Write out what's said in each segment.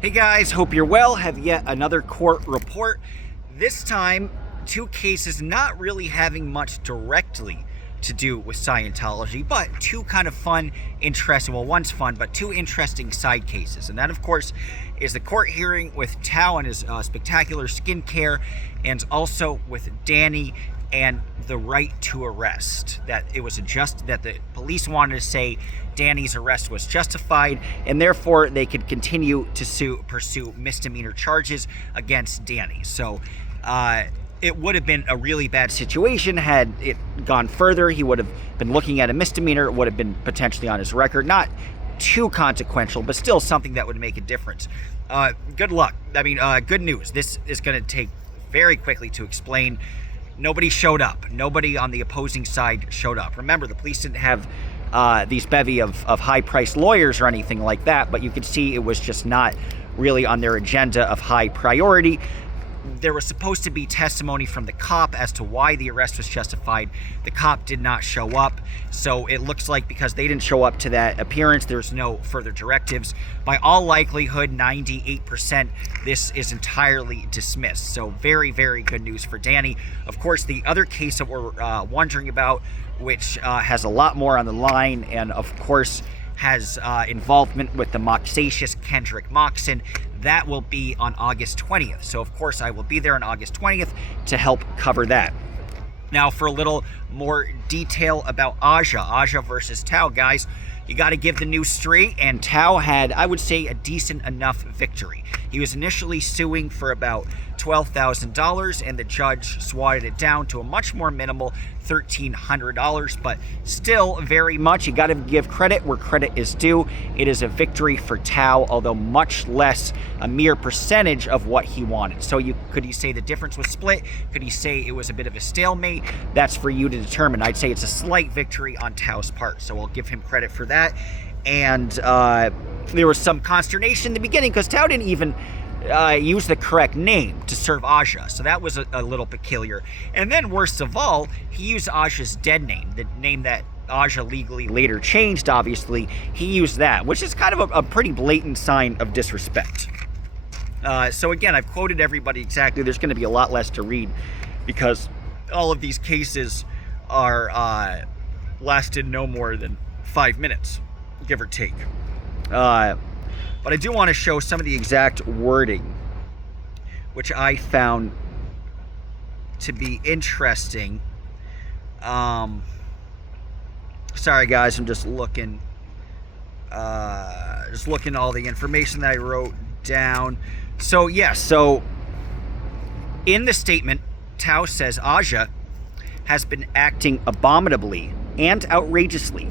Hey guys, hope you're well. Have yet another court report. This time, two cases not really having much directly to do with Scientology, but two kind of fun, interesting, well, one's fun, but two interesting side cases. And that, of course, is the court hearing with Tao and his spectacular skincare, and also with Danny and the right to arrest. That it was that the police wanted to say Danny's arrest was justified, and therefore they could continue to pursue misdemeanor charges against Danny. So it would have been a really bad situation had it gone further. He would have been looking at a misdemeanor. It would have been potentially on his record. Not too consequential, but still something that would make a difference. Good luck. Good news. This is going to take very quickly to explain. Nobody showed up. Nobody on the opposing side showed up. Remember, the police didn't have these bevy of high-priced lawyers or anything like that, but you could see it was just not really on their agenda of high priority. There was supposed to be testimony from the cop as to why the arrest was justified. The cop did not show up, so it looks like because they didn't show up to that appearance, there's no further directives. By all likelihood, 98%, this is entirely dismissed. So very, very good news for Danny. Of course, the other case that we're wondering about, which has a lot more on the line, and of course has involvement with the moxacious Kendrick Moxon, that will be on August 20th. So of course I will be there on August 20th to help cover that. Now for a little more detail about Aja versus Tao, guys, you got to give the news straight, and Tao had, I would say, a decent enough victory. He was initially suing for about $12,000, and the judge swatted it down to a much more minimal $1,300, but still very much. You got to give credit where credit is due. It is a victory for Tao, although much less, a mere percentage of what he wanted. So could you say the difference was split? Could you say it was a bit of a stalemate? That's for you to determine. I'd say it's a slight victory on Tao's part, so I'll give him credit for that. And there was some consternation in the beginning because Tao didn't even use the correct name to serve Aja, so that was a little peculiar. And then worst of all, he used Aja's dead name, the name that Aja legally later changed, obviously. He used that, which is kind of a pretty blatant sign of disrespect. So again, I've quoted everybody exactly. There's going to be a lot less to read because all of these cases are lasted no more than 5 minutes, give or take. But I do want to show some of the exact wording, which I found to be interesting. Sorry guys, I'm just looking all the information that I wrote down. So so in the statement, Tao says Aja has been acting abominably and outrageously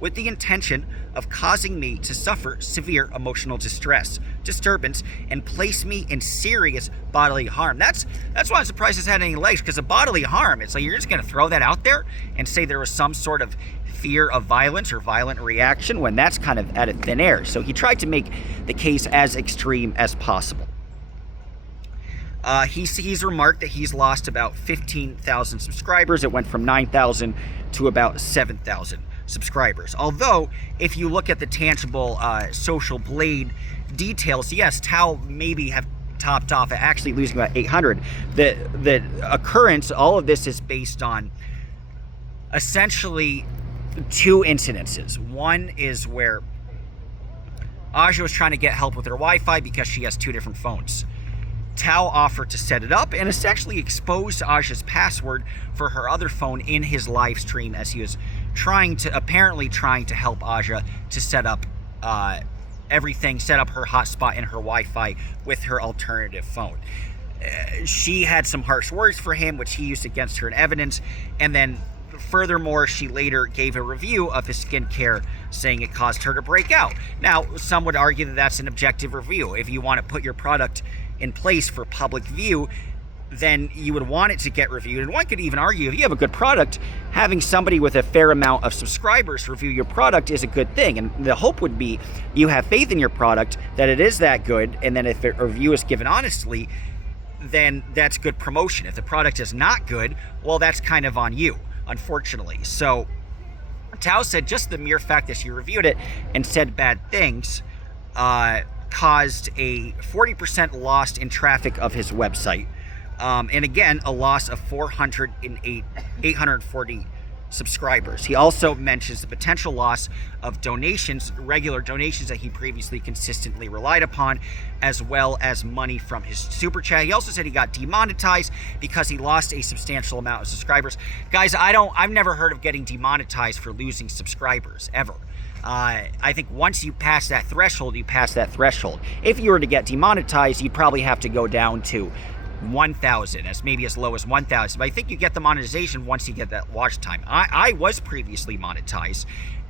with the intention of causing me to suffer severe emotional disturbance, and place me in serious bodily harm. That's why I'm surprised it's had any legs, because of bodily harm, it's like you're just going to throw that out there and say there was some sort of fear of violence or violent reaction when that's kind of out of thin air. So he tried to make the case as extreme as possible. He's remarked that he's lost about 15,000 subscribers. It went from 9,000 to about 7,000 subscribers. Although, if you look at the tangible Social Blade details, yes, Tao maybe have topped off at actually losing about 800. The occurrence, all of this is based on essentially two incidences. One is where Aja was trying to get help with her Wi-Fi because she has two different phones. Tao offered to set it up and essentially exposed Aja's password for her other phone in his live stream as he was apparently trying to help Aja to set up everything, set up her hotspot and her Wi-Fi with her alternative phone. She had some harsh words for him, which he used against her in evidence, and then furthermore, she later gave a review of his skincare, saying it caused her to break out. Now, some would argue that that's an objective review. If you want to put your product in place for public view, then you would want it to get reviewed. And one could even argue, if you have a good product, having somebody with a fair amount of subscribers review your product is a good thing. And the hope would be you have faith in your product, that it is that good, and then if a review is given honestly, then that's good promotion. If the product is not good, well, that's kind of on you, unfortunately. So Tao said just the mere fact that she reviewed it and said bad things caused a 40% loss in traffic of his website. And again, a loss of 840 subscribers. He also mentions the potential loss of donations, regular donations that he previously consistently relied upon, as well as money from his super chat. He also said he got demonetized because he lost a substantial amount of subscribers. Guys, I've never heard of getting demonetized for losing subscribers, ever. I think once you pass that threshold, you pass that threshold. If you were to get demonetized, you'd probably have to go down to 1,000, as low as 1,000. But I think you get the monetization once you get that watch time. I was previously monetized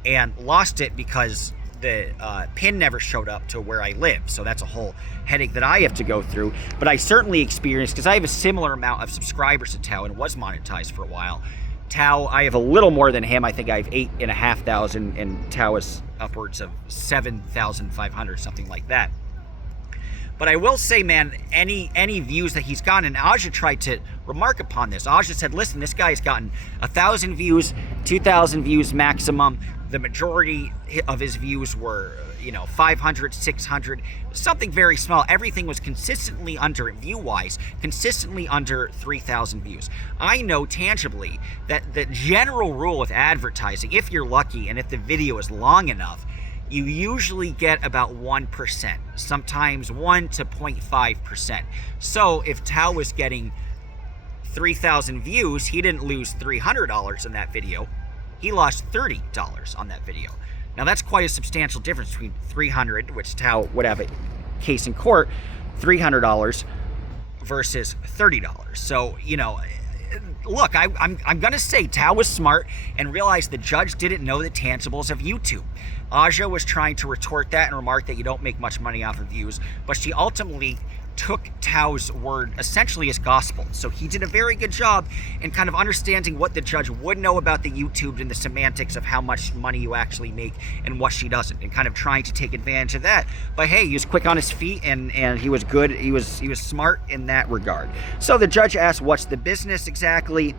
and lost it because the pin never showed up to where I live. So that's a whole headache that I have to go through. But I certainly experienced, because I have a similar amount of subscribers to Tao and was monetized for a while. Tao, I have a little more than him. I think I have 8,500, and Tao is upwards of 7,500, something like that. But I will say, man, any views that he's gotten, and Aja tried to remark upon this. Aja said, listen, this guy's gotten 1,000 views, 2,000 views maximum. The majority of his views were, 500, 600, something very small. Everything was consistently under, view-wise, consistently under 3,000 views. I know tangibly that the general rule with advertising, if you're lucky and if the video is long enough, you usually get about 1%, sometimes 1 to 0.5%. So if Tao was getting 3,000 views, he didn't lose $300 in that video. He lost $30 on that video. Now that's quite a substantial difference between 300, which Tao would have a case in court, $300 versus $30. So, look, I'm going to say Tao was smart and realized the judge didn't know the tangibles of YouTube. Aja was trying to retort that and remark that you don't make much money off of views, but she ultimately took Tao's word essentially as gospel. So he did a very good job in kind of understanding what the judge would know about the YouTube and the semantics of how much money you actually make and what she doesn't, and kind of trying to take advantage of that. But hey, he was quick on his feet and he was good. He was smart in that regard. So the judge asked, what's the business exactly?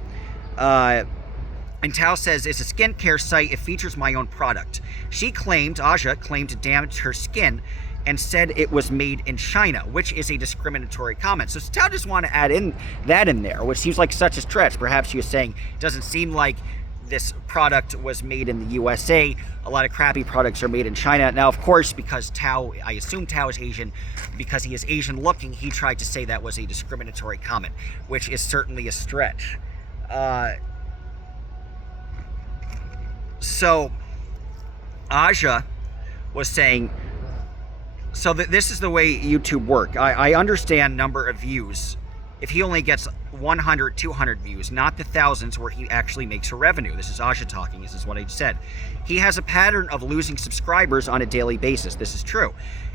And Tao says, it's a skincare site. It features my own product. Aja claimed to damage her skin and said it was made in China, which is a discriminatory comment. So Tao just wanted to add in that in there, which seems like such a stretch. Perhaps she was saying, it doesn't seem like this product was made in the USA. A lot of crappy products are made in China. Now, of course, because Tao, I assume Tao is Asian, because he is Asian looking, he tried to say that was a discriminatory comment, which is certainly a stretch. So Aja was saying, so this is the way YouTube work. I understand number of views. If he only gets 100, 200 views, not the thousands where he actually makes a revenue. This is Aja talking. This is what I said. He has a pattern of losing subscribers on a daily basis. This is true.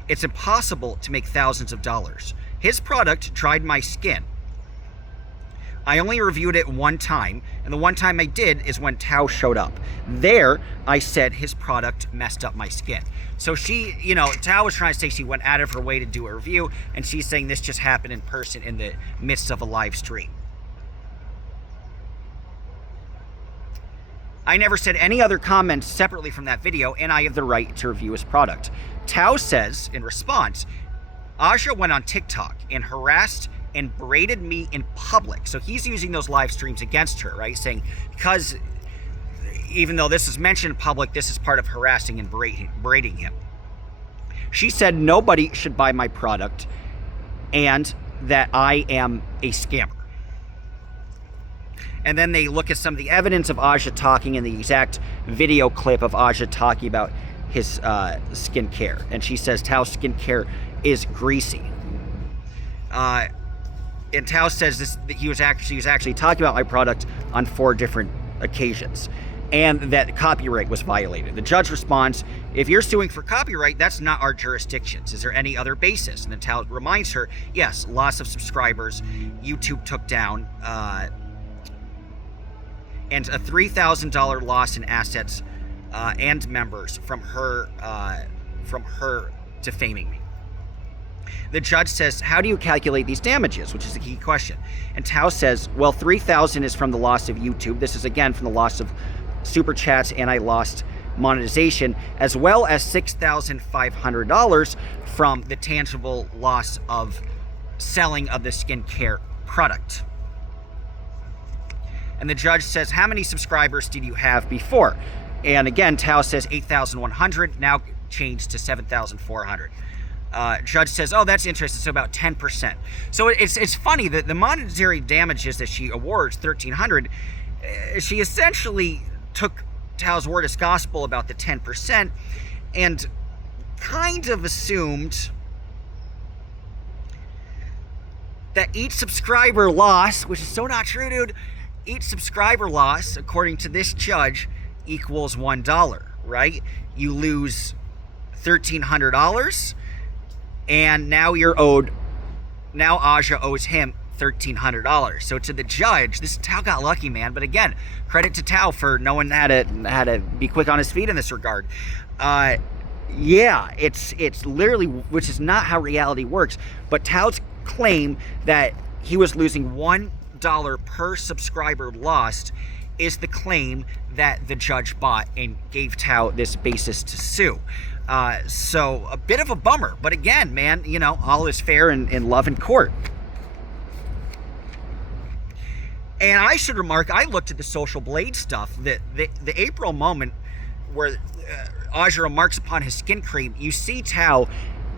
It's impossible to make thousands of dollars. His product dried my skin. I only reviewed it one time, and the one time I did is when Tao showed up. There, I said his product messed up my skin. So she, Tao was trying to say she went out of her way to do a review, and she's saying this just happened in person in the midst of a live stream. I never said any other comments separately from that video, and I have the right to review his product. Tao says, in response, Aja went on TikTok and harassed and berated me in public. So he's using those live streams against her, right? Saying, because even though this is mentioned in public, this is part of harassing and berating him. She said nobody should buy my product and that I am a scammer. And then they look at some of the evidence of Aja talking in the exact video clip of Aja talking about his skincare. And she says Tao's skincare is greasy. And Tao says that he was actually talking about my product on 4 different occasions, and that copyright was violated. The judge responds, if you're suing for copyright, that's not our jurisdictions. Is there any other basis? And then Tao reminds her, yes, loss of subscribers, YouTube took down, and a $3,000 loss in assets and members from her defaming me. The judge says, how do you calculate these damages? Which is the key question. And Tao says, well, 3,000 is from the loss of YouTube. This is, again, from the loss of super chats, and I lost monetization, as well as $6,500 from the tangible loss of selling of the skincare product. And the judge says, how many subscribers did you have before? And again, Tao says 8,100, now changed to 7,400. Judge says, oh, that's interesting, so about 10%. So it's funny that the monetary damages that she awards, 1,300, she essentially took Tao's word as gospel about the 10% and kind of assumed that each subscriber loss, which is so not true, dude, each subscriber loss, according to this judge, equals $1, right? You lose $1,300, and now Aja owes him $1,300. So to the judge, Tao got lucky, man. But again, credit to Tao for knowing how to be quick on his feet in this regard. Yeah, it's literally, which is not how reality works. But Tao's claim that he was losing $1 per subscriber lost is the claim that the judge bought and gave Tao this basis to sue. So a bit of a bummer, but again, man, all is fair in love and court. And I should remark, I looked at the Social Blade stuff, that the April moment where Aja remarks upon his skin cream, you see Tao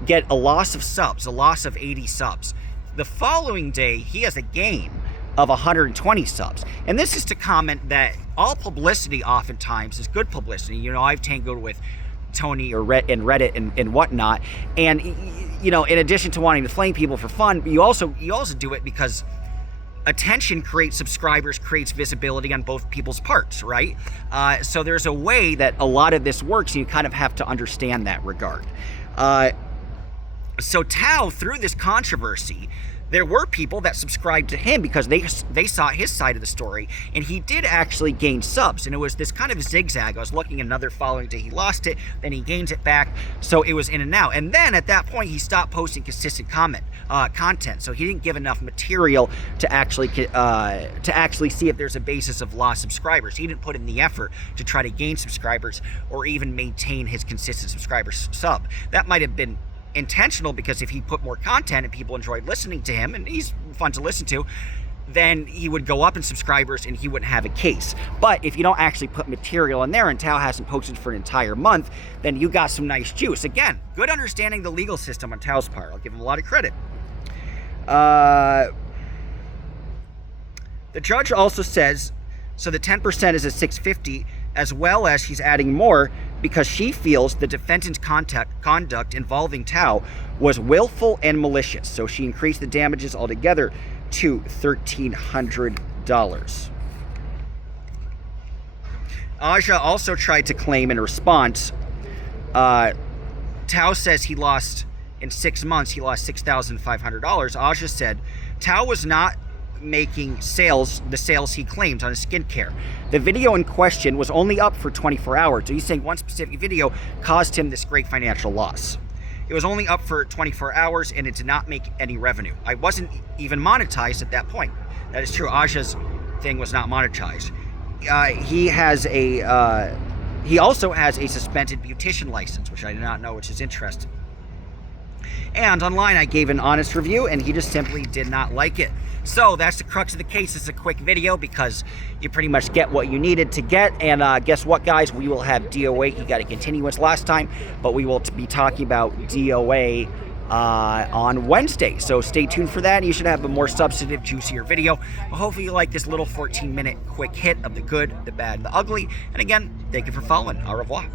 get a loss of subs, a loss of 80 subs. The following day, he has a gain of 120 subs. And this is to comment that all publicity oftentimes is good publicity. I've tangled with Tony and Reddit and whatnot. And, in addition to wanting to flame people for fun, you also do it because attention creates subscribers, creates visibility on both people's parts, right? So there's a way that a lot of this works, and you kind of have to understand that regard. So Tao, through this controversy, there were people that subscribed to him because they saw his side of the story, and he did actually gain subs, and it was this kind of zigzag. I was looking another following day, he lost it, then he gained it back, so it was in and out. And then at that point, he stopped posting consistent content, so he didn't give enough material to actually see if there's a basis of lost subscribers. He didn't put in the effort to try to gain subscribers or even maintain his consistent subscribers sub. That might have been intentional, because if he put more content and people enjoyed listening to him, and he's fun to listen to, then he would go up in subscribers and he wouldn't have a case. But if you don't actually put material in there and Tao hasn't posted for an entire month, then you got some nice juice. Again, good understanding the legal system on Tao's part. I'll give him a lot of credit. The judge also says, so the 10% is at $650, as well as she's adding more because she feels the defendant's conduct involving Tao was willful and malicious. So she increased the damages altogether to $1,300. Aja also tried to claim in response, Tao says he lost, in 6 months, he lost $6,500. Aja said Tao was not making the sales he claimed on his skincare. The video in question was only up for 24 hours. So he's saying one specific video caused him this great financial loss. It was only up for 24 hours and it did not make any revenue. I wasn't even monetized at that point. That is true. Aja's thing was not monetized. He also has a suspended beautician license, which I did not know, which is interesting. And online, I gave an honest review, and he just simply did not like it. So that's the crux of the case. It's a quick video because you pretty much get what you needed to get. And guess what, guys? We will have DOA. He got a continuance last time, but we will be talking about DOA on Wednesday. So stay tuned for that. You should have a more substantive, juicier video. But hopefully you like this little 14-minute quick hit of the good, the bad, the ugly. And again, thank you for following. Au revoir.